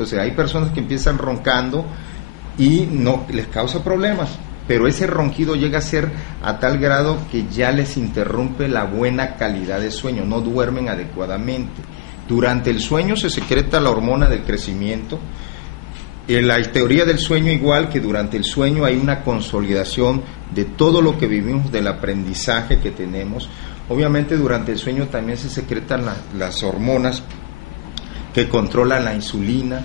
Entonces hay personas que empiezan roncando y no les causa problemas, pero ese ronquido llega a ser a tal grado que ya les interrumpe la buena calidad de sueño, no duermen adecuadamente. Durante el sueño se secreta la hormona del crecimiento. En la teoría del sueño, igual que durante el sueño hay una consolidación de todo lo que vivimos, del aprendizaje que tenemos. Obviamente durante el sueño también se secretan las hormonas que controlan la insulina.